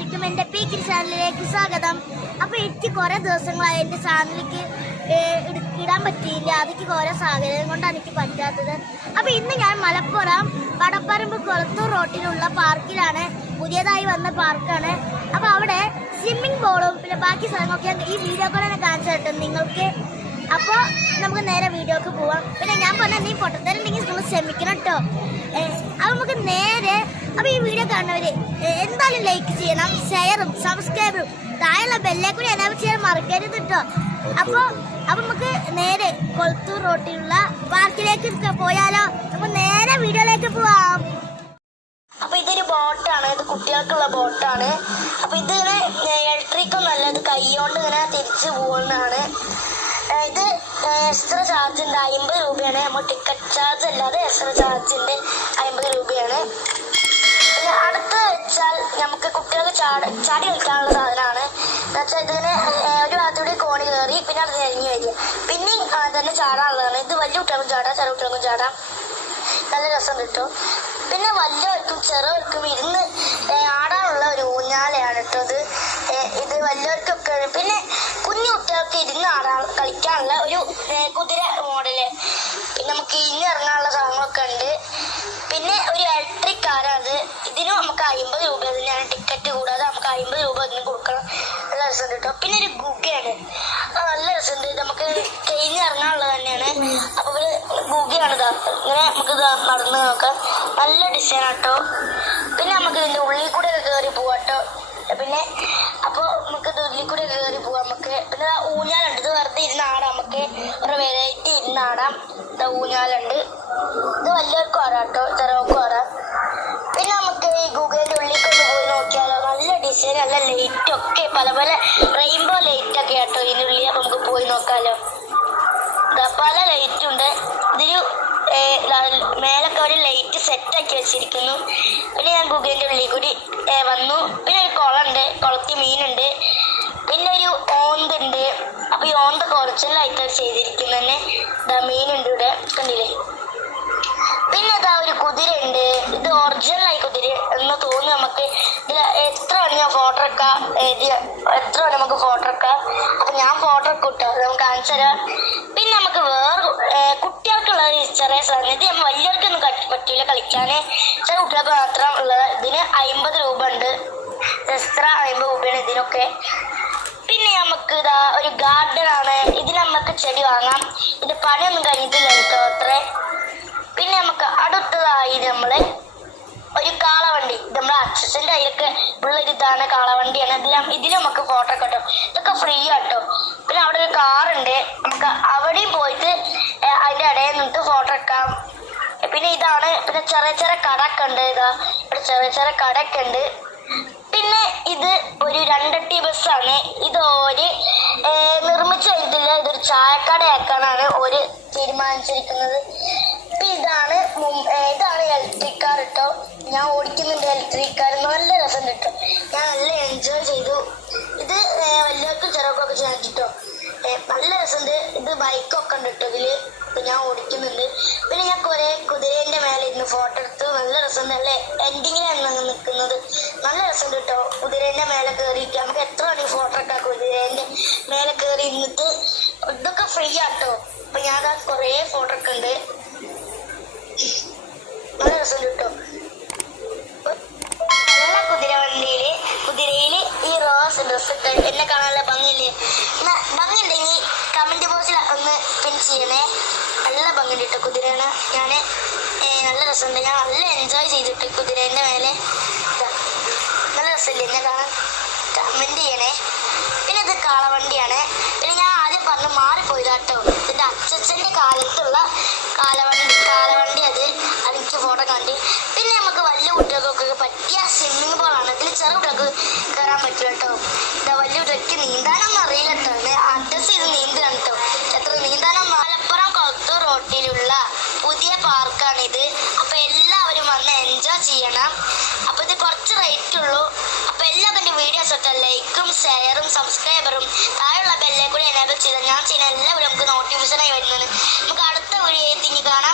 എല്ലാവർക്കും എൻ്റെ പീക്ക് ചാനലിലേക്ക് സ്വാഗതം. അപ്പോൾ എനിക്ക് കുറേ ദിവസങ്ങളായി എൻ്റെ ചാനലിലേക്ക് ഇടാൻ പറ്റിയില്ല. അതിക്ക് കുറേ സാഹചര്യം കൊണ്ടാണ് എനിക്ക് പറ്റാത്തത്. അപ്പോൾ ഇന്ന് ഞാൻ മലപ്പുറം വടപ്പറമ്പ് കൊളത്തൂർ റോട്ടിലുള്ള പാർക്കിലാണ്, പുതിയതായി വന്ന പാർക്കാണ്. അപ്പോൾ അവിടെ സ്വിമ്മിംഗ് പൂളും പിന്നെ ബാക്കി സ്ഥലങ്ങളൊക്കെ ഈ വീഡിയോ കൂടെ ഞാൻ കാണിച്ചു തരട്ടെ നിങ്ങൾക്ക്. അപ്പോൾ നമുക്ക് നേരെ വീഡിയോക്ക് പോവാം. പിന്നെ ഞാൻ പറഞ്ഞാൽ നീ പൊട്ടത്തരുണ്ടെങ്കിൽ നിങ്ങൾ ക്ഷമിക്കണം കേട്ടോ. അപ്പോൾ നമുക്ക് നേരെ അപ്പോൾ ഈ വീഡിയോ കാണുന്നവര് എന്തായാലും ലൈക്ക് ചെയ്യണം, ഷെയറും സബ്സ്ക്രൈബും താഴെയുള്ള ബെല്ലേക്കൂടി എനേബിൾ ചെയ്യാൻ മറക്കരുത് കേട്ടോ. അപ്പോൾ നമുക്ക് നേരെ കൊളത്തൂർ റോട്ടിലുള്ള പാർക്കിലേക്ക് പോയാലോ? നമുക്ക് നേരെ വീഡിയോയിലേക്ക് പോവാം. അപ്പൊ ഇതൊരു ബോട്ടാണ്, ഇത് കുട്ടികൾക്കുള്ള ബോട്ടാണ്. അപ്പൊ ഇതിങ്ങനെ ഇലക്ട്രിക് ഒന്നല്ല, ഇത് കൈകൊണ്ട് ഇങ്ങനെ തിരിച്ചു പോകുന്നതാണ്. ഇത് എക്സ്ട്രാ ചാർജ് ഉണ്ട്, 50 രൂപയാണ്. നമ്മൾ ടിക്കറ്റ് ചാർജ് അല്ലാതെ എക്സ്ട്രാ ചാർജ് ഉണ്ട്, 50 രൂപയാണ്. പിന്നെ അടുത്ത് വെച്ചാൽ നമുക്ക് കുട്ടികൾക്ക് ചാടി കളിക്കാനുള്ള സാധനമാണ്. എന്നുവെച്ചാൽ ഇതിങ്ങനെ ഒരു ഭാഗത്തൂടെ കോണി കയറി പിന്നെ അത് നെരിഞ്ഞ് വരിക, പിന്നെയും തന്നെ ചാടാനുള്ളതാണ്. ഇത് വലിയ കുട്ടികൾക്കും ചാടാം, ചെറു കുട്ടികൾക്കും ചാടാം, നല്ല രസം കിട്ടും. പിന്നെ വലിയവർക്കും ചെറുവർക്കും ഇരുന്ന് ആടാനുള്ള ഒരു ഊഞ്ഞാലയാണ് കേട്ടോ ഇത്. ഇത് വലിയവർക്കൊക്കെ. പിന്നെ കുഞ്ഞു കുട്ടികൾക്ക് ഇരുന്ന് കളിക്കാനുള്ള ഒരു കുതിര മോഡല്. പിന്നെ നമുക്ക് ഇനി ഇറങ്ങാനുള്ള സാധനങ്ങളൊക്കെ ഉണ്ട്. പിന്നെ ഒരു ഇലക്ട്രിക് കാറാണ്. ഇതിനും നമുക്ക് 50 രൂപ തന്നെയാണ് ടിക്കറ്റ്, കൂടാതെ നമുക്ക് 50 രൂപ ഇതിന് കൊടുക്കണം. നല്ല രസമുണ്ട് കേട്ടോ. പിന്നെ ഒരു ഗുഗയാണ്, നല്ല രസമുണ്ട്. നമുക്ക് കഴിഞ്ഞ് ഇറങ്ങാനുള്ളത് തന്നെയാണ്. അപ്പൊ ഒരു ഗുഗയാണിതാ, ഇങ്ങനെ നമുക്ക് നടന്ന് നോക്കാം. നല്ല ഡിസൈൻ ആട്ടോ. പിന്നെ നമുക്ക് ഇതിന്റെ ഉള്ളിൽ കൂടെ ഒക്കെ കയറി പോവാട്ടോ. പിന്നെ അപ്പോൾ നമുക്ക് ഇത് ഉള്ളിൽ കൂടെ കയറി പോവാം നമുക്ക്. പിന്നെ ഊഞ്ഞാലുണ്ട്, ഇത് വെറുതെ ഇരുന്നാടാം, നമുക്ക് ഒരു വെറൈറ്റി ഇരുന്നാടാം. ഊഞ്ഞാലുണ്ട്, ഇത് വലിയവർക്കും ആറാം കേട്ടോ, ചെറുവർക്കും ആറാം. പിന്നെ നമുക്ക് ഈ ഗുഗയുടെ ഉള്ളിലേക്ക് പോയി നോക്കിയാലോ. നല്ല ഡിസൈൻ, നല്ല ലൈറ്റ് ഒക്കെ, പല പല റെയിൻബോ ലൈറ്റ് ഒക്കെ ആട്ടോ ഇതിനുള്ളിൽ. അപ്പൊ നമുക്ക് പോയി നോക്കാലോ. പല ലൈറ്റ് ഉണ്ട് ഇതിന്. മേലൊക്കെ ഒരു ലൈറ്റ് സെറ്റ് ആക്കി വെച്ചിരിക്കുന്നു. പിന്നെ ഞാൻ ഗുഗേന്റെ ഉള്ളിൽ കൂടി വന്നു. പിന്നെ ഒരു കുളമുണ്ട്, കുളത്തിൽ മീനുണ്ട്. പിന്നെ ഒരു ഓന്തുണ്ട്. അപ്പൊ ഈ ഓന്ത കുറച്ചെല്ലായിട്ട് ചെയ്തിരിക്കുന്നു തന്നെ. മീനുണ്ട് ഇവിടെ, കണ്ടില്ലേ. പിന്നെ ഇതാ ഒരു കുതിരയുണ്ട്. ഇത് ഒറിജിനലായി കുതിര എന്ന് തോന്നുന്നു നമുക്ക്. ഇതിൽ എത്ര വേണമെങ്കിൽ ഫോട്ടോ എടുക്കാം, എത്ര വേണം നമുക്ക് ഫോട്ടോ എടുക്കാം. അപ്പൊ ഞാൻ ഫോട്ടോ എടുക്കും കേട്ടോ, നമുക്ക് കാണിച്ചു തരാം. പിന്നെ നമുക്ക് കുട്ടികൾക്കുള്ള ചെറിയ സാധനം, ഇത് നമ്മൾ വലിയവർക്കൊന്നും പറ്റില്ല കളിക്കാന്, ചെറിയ കുട്ടികൾക്ക് മാത്രം ഉള്ളത്. ഇതിന് 50 രൂപ ഉണ്ട്, എക്സ്ട്രാ 50 രൂപയാണ് ഇതിനൊക്കെ. പിന്നെ നമുക്ക് ഇതാ ഒരു ഗാർഡൻ ആണ്. ഇതിന് നമുക്ക് ചെടി വാങ്ങാം. ഇത് പണിയൊന്നും കഴിഞ്ഞിട്ടില്ല കേട്ടോ അത്രേ. പിന്നെ നമുക്ക് അടുത്തതായി നമ്മള് ഒരു കാളവണ്ടി, നമ്മുടെ അച്ഛൻ്റെ കയ്യിലൊക്കെ ഉള്ളൊരു ഇതാണ്, കാളവണ്ടിയാണ്. ഇതിന് നമുക്ക് ഫോട്ടോ കിട്ടും. ഇതൊക്കെ ഫ്രീ ആട്ടോ. പിന്നെ അവിടെ ഒരു കാറുണ്ട്, നമുക്ക് അവിടെയും പോയിട്ട് അതിന്റെ ഇടയിൽ നിന്നിട്ട് ഫോട്ടോ എടുക്കാം. പിന്നെ ഇതാണ്. പിന്നെ ചെറിയ ചെറിയ കടയൊക്കെ ഉണ്ട്. ഇതാ ഇവിടെ ചെറിയ ചെറിയ കടയൊക്കെ ഉണ്ട്. പിന്നെ ഇത് ഒരു 2 ബസ്സാണ്. ഇത് ഒരു നിർമ്മിച്ചു കഴിഞ്ഞിട്ടില്ല, ഇതൊരു ചായക്കടയാക്കാനാണ് ഒരു തീരുമാനിച്ചിരിക്കുന്നത്. ഇതാണ് ഇലക്ട്രിക് കാർ കേട്ടോ. ഞാൻ ഓടിക്കുന്നുണ്ട് ഇലക്ട്രിക് കാർ, നല്ല രസം കിട്ടും. ഞാൻ നല്ല എൻജോയ് ചെയ്തു. ഇത് വലിയവർക്കും ചെറുക്കൊക്കെ ചെയ്യാൻ കിട്ടോ, നല്ല രസമുണ്ട്. ഇത് ബൈക്കൊക്കെ ഉണ്ട് കേട്ടോ ഇതില്. ഞാൻ ഓടിക്കുന്നുണ്ട്. പിന്നെ ഞാൻ കുറെ കുതിരേന്റെ മേലെ ഇരുന്ന് ഫോട്ടോ എടുത്തു, നല്ല രസമുണ്ട്. നല്ല എൻഡിങ്ങിലാണ് നിൽക്കുന്നത്, നല്ല രസമുണ്ട് കേട്ടോ. കുതിരേന്റെ മേലെ കയറിയിട്ട് നമുക്ക് എത്ര വേണമെങ്കിൽ ഫോട്ടോ എടുക്കാം. കുതിരേന്റെ മേലെ കയറി ഇരുന്നിട്ട് ഇതൊക്കെ ഫ്രീ ആട്ടോ. അപ്പൊ ഞാൻ കുറെ ഫോട്ടോ ഒക്കെ ഉണ്ട്, നല്ല രസം കിട്ടോ. നല്ല കുതിരയില് ഈ റോസ് ഡ്രസ് ഇട്ട് എന്നെ കാണാനുള്ള ഭംഗിയില്ലേ? ഭംഗിയുണ്ടെങ്കിൽ കമന്റ് ബോക്സിൽ ഒന്ന് പിൻ ചെയ്യണേ. നല്ല ഭംഗിയുണ്ട് കേട്ടോ കുതിരേനെ. ഞാന് നല്ല രസമുണ്ട്, ഞാൻ നല്ല എൻജോയ് ചെയ്തിട്ട് കുതിരേന്റെ മേലെ. നല്ല രസമില്ലേ എന്നെ കാണാൻ? കമന്റ് ചെയ്യണേ. പിന്നെ ഇത് കാളവണ്ടിയാണ്. പിന്നെ ഞാൻ ആദ്യം പറഞ്ഞ് മാറിപ്പോയതാട്ടോ, ഇതിന്റെ അച്ഛൻ്റെ കാലത്തുള്ള കാളവണ്ടി അത് എനിക്ക് ഫോട്ടോ കണ്ടി. പിന്നെ നമുക്ക് വലിയ കുട്ടികൾക്കൊക്കെ പറ്റിയ സ്വിമ്മിംഗ് പൂളാണ്. ഇതിൽ ചെറു കുട്ടികൾക്ക് കയറാൻ പറ്റില്ല കേട്ടോ. ഇതാ വലിയ കുട്ടികൾക്ക് നീന്താനൊന്നും അറിയില്ല കേട്ടോ, അഡ്ജസ്റ്റ് ചെയ്ത് നീന്താണ് കേട്ടോ. എത്ര നീന്താനൊന്നും. മലപ്പുറം കൊളത്തൂർ റോട്ടിലുള്ള പുതിയ പാർക്കാണിത്. അപ്പൊ എല്ലാവരും വന്ന് എൻജോയ് ചെയ്യണം. അപ്പൊ ഇത് കുറച്ച് റേറ്റ് ഉള്ളൂ. അപ്പൊ എല്ലാവരുടെ വീഡിയോസ് ഒക്കെ ലൈക്കും ഷെയറും സബ്സ്ക്രൈബറും താഴെയുള്ള ബെല്ലേക്കൂടി എനേബിൾ ചെയ്താൽ ഞാൻ ചെയ്യുന്ന എല്ലാവരും നമുക്ക് നോട്ടിഫിക്കേഷനായി വരുന്നത്. നമുക്ക് അടുത്ത വീഡിയോ കാണാം.